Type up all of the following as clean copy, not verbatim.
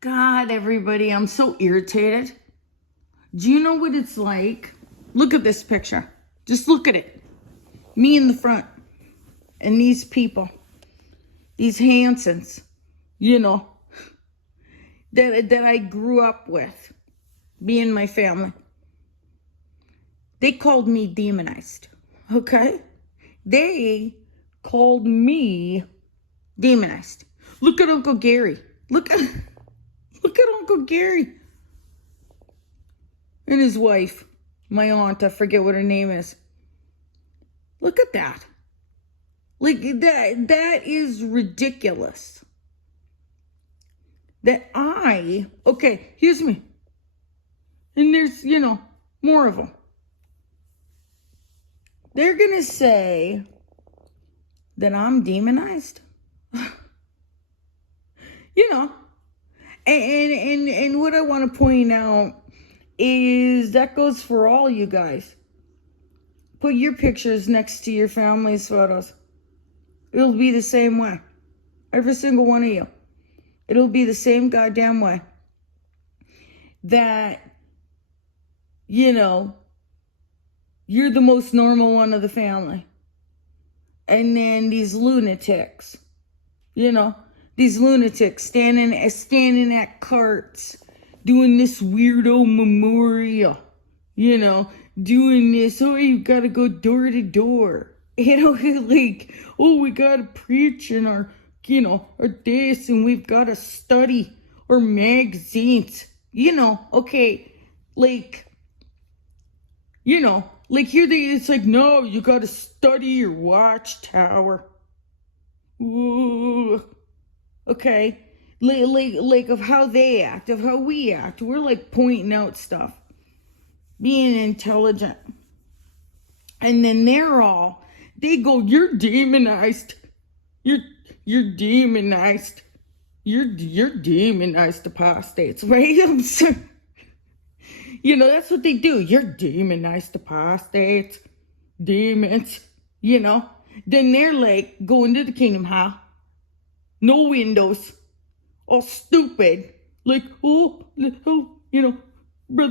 God, everybody, I'm so irritated. Do you know what it's like? Look at this picture. Just look at it. Me in the front. And these people. These Hansons. You know. That I grew up with. Me and my family. They called me demonized. Okay? They called me demonized. Look at Uncle Gary. Look at Uncle Gary. And his wife. My aunt, I forget what her name is. Look at that. Like, that is ridiculous. Okay, here's me. And there's, more of them. They're going to say that I'm demonized. And what I want to point out is that goes for all you guys. Put your pictures next to your family's photos. It'll be the same way. Every single one of you. It'll be the same goddamn way. That, you're the most normal one of the family. And then these lunatics, these lunatics standing at carts, doing this weirdo memorial, doing this, oh, you gotta go door to door. Like, oh, we gotta preach in our, our this, and we've gotta study our magazines, okay, like, like here it's like, no, you gotta study your watchtower. Ooh. Okay, like of how they act, of how we act. We're like pointing out stuff, being intelligent, and then they go, you're demonized, you're demonized, you're demonized apostates, right? I'm sorry. That's what they do. You're demonized apostates, demons. Then they're like going to the kingdom, huh? No windows. All stupid. Like, Brother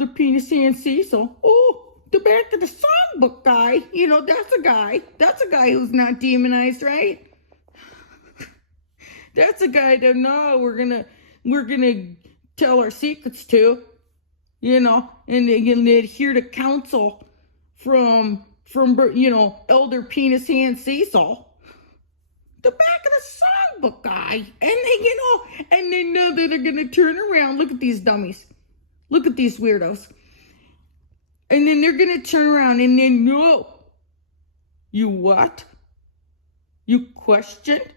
Penis and Cecil. Oh, the back of the songbook guy. That's a guy. That's a guy who's not demonized, right? That's a guy that, no, we're gonna tell our secrets to. And they adhere to counsel from Elder Penis Hand Cecil. The back of the songbook guy. And they know that they're going to turn around. Look at these dummies. Look at these weirdos. And then they're going to turn around and they know. You what? You questioned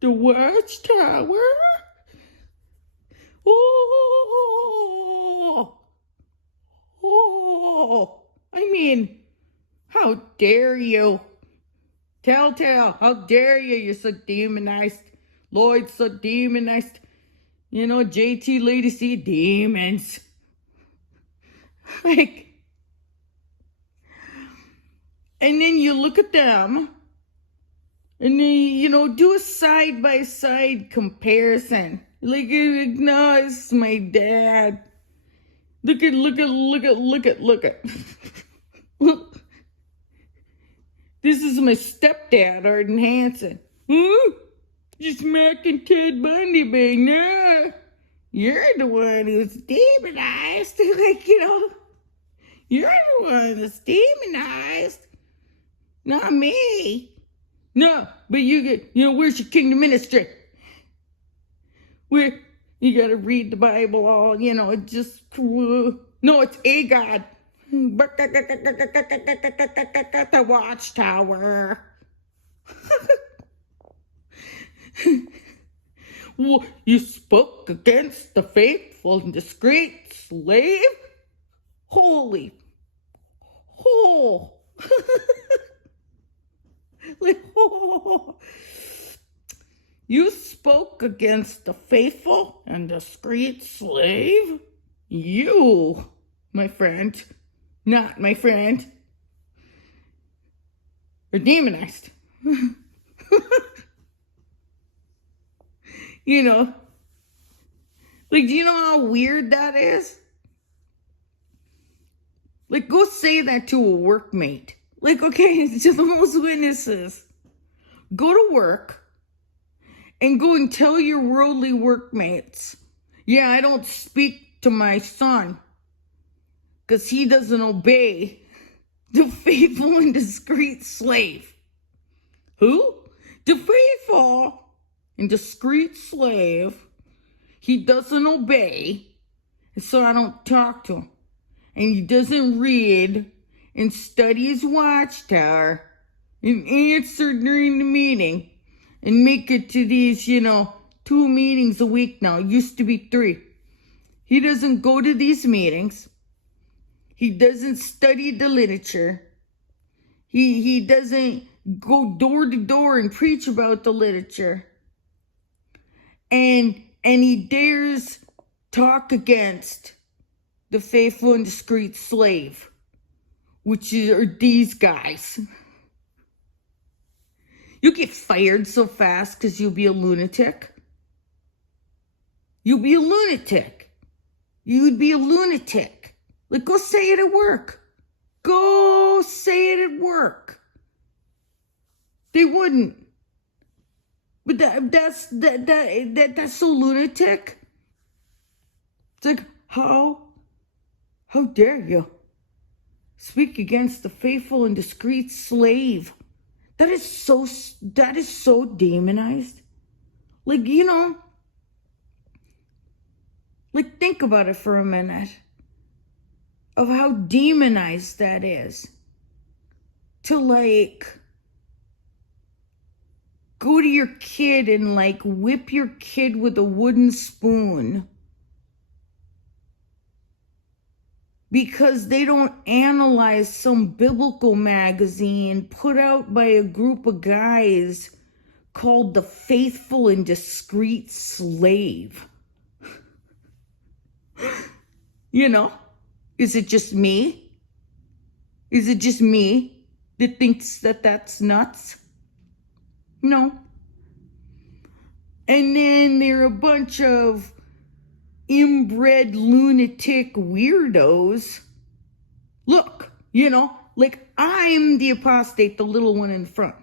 the watchtower? Oh, I mean, how dare you? Tell, how dare you? You're so demonized. Lloyd's so demonized. JT Lady C, demons. Like, and then you look at them, and then, do a side-by-side comparison. Like, no, it's my dad. Look at. Look. This is my stepdad, Arden Hanson. Just smacking Ted Bundy, babe. No, you're the one who's demonized. Like, you're the one that's demonized. Not me. No, but you get, where's your kingdom ministry? Where you gotta read the Bible all, just, no, it's a God. The watchtower. You spoke against the faithful and discreet slave? Holy. Oh. You spoke against the faithful and discreet slave? You, my friend, not my friend, are demonized. Like, do you know how weird that is? Like, go say that to a workmate. Like, okay, to the most witnesses. Go to work and go and tell your worldly workmates, yeah, I don't speak to my son because he doesn't obey the faithful and discreet slave. Who? The faithful and discreet slave. He doesn't obey, so I don't talk to him. And he doesn't read and study his watchtower and answer during the meeting and make it to these, 2 meetings a week now. It used to be 3. He doesn't go to these meetings. He doesn't study the literature. He doesn't go door to door and preach about the literature. And he dares talk against the faithful and discreet slave, which are these guys. You'll get fired so fast because you'll be a lunatic. You'll be a lunatic. You would be a lunatic. Like, go say it at work. Go say it at work. They wouldn't. But that's so lunatic. It's like, how dare you speak against the faithful and discreet slave? That is so demonized. Like, like, think about it for a minute of how demonized that is. To, like, go to your kid and, like, whip your kid with a wooden spoon because they don't analyze some biblical magazine put out by a group of guys called the Faithful and Discreet Slave. Is it just me? Is it just me that thinks that that's nuts? No. And then there are a bunch of inbred lunatic weirdos. Look, like, I'm the apostate, the little one in front.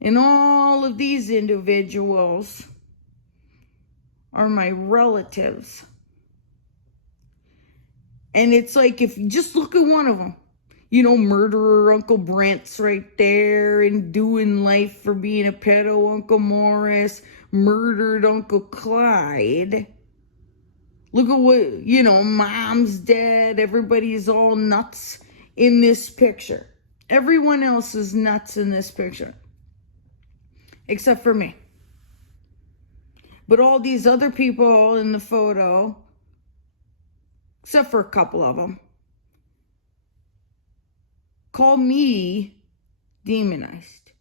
And all of these individuals are my relatives. And it's like, if you just look at one of them, murderer Uncle Brent's right there and doing life for being a pedo, Uncle Morris, murdered Uncle Clyde. Look at what, mom's dead, everybody's all nuts in this picture. Everyone else is nuts in this picture. Except for me. But all these other people in the photo, except for a couple of them, call me demonized.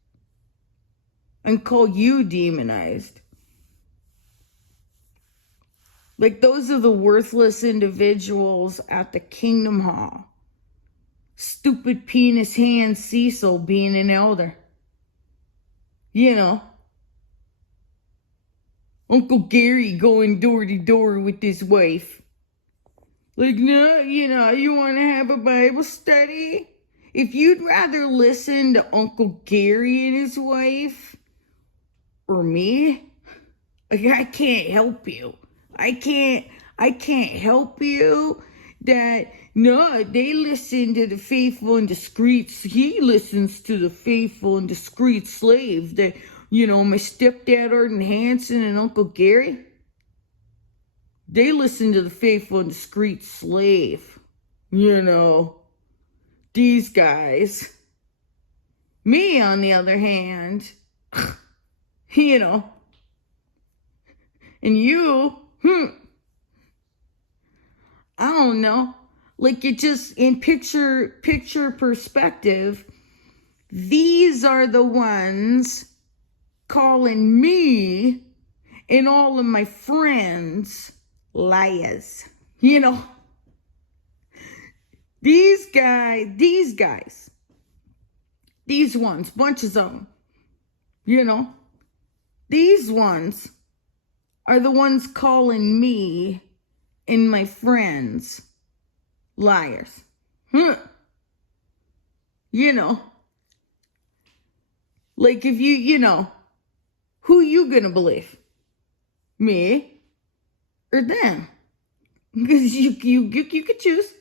And call you demonized. Like, those are the worthless individuals at the Kingdom Hall. Stupid penis hand Cecil being an elder. Uncle Gary going door to door with his wife. Like, no, you want to have a Bible study? If you'd rather listen to Uncle Gary and his wife, or me, I can't help you. I can't help you that, no, they listen to the faithful and discreet, he listens to the faithful and discreet slave that, my stepdad Arden Hansen and Uncle Gary, they listen to the faithful and discreet slave. These guys. Me, on the other hand, and you, I don't know. Like, it just, in picture perspective, these are the ones calling me and all of my friends liars. These guys, these ones, bunches of them, these ones are the ones calling me and my friends liars. Huh. You know, like if who you gonna believe? Me or them? Because you could choose.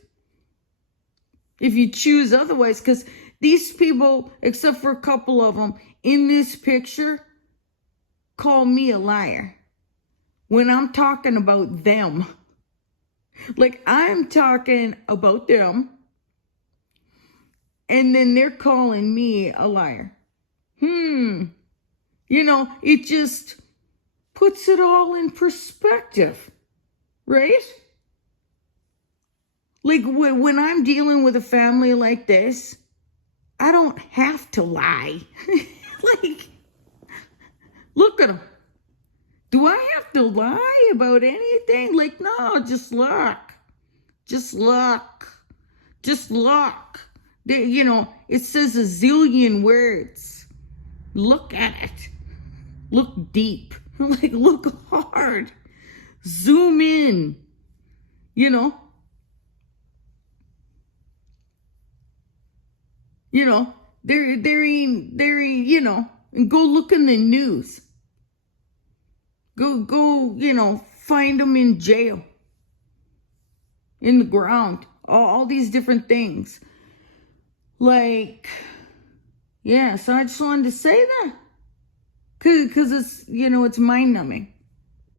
If you choose otherwise, because these people, except for a couple of them in this picture, call me a liar when I'm talking about them. Like, I'm talking about them, and then they're calling me a liar. It just puts it all in perspective, right? Like, when I'm dealing with a family like this, I don't have to lie. Like, look at them. Do I have to lie about anything? Like, no, just look. Just look. Just look. It says a zillion words. Look at it. Look deep. Like, look hard. Zoom in. They're and go look in the news. Go, find them in jail, in the ground, all these different things. Like, yeah, so I just wanted to say that. Because it's, it's mind-numbing.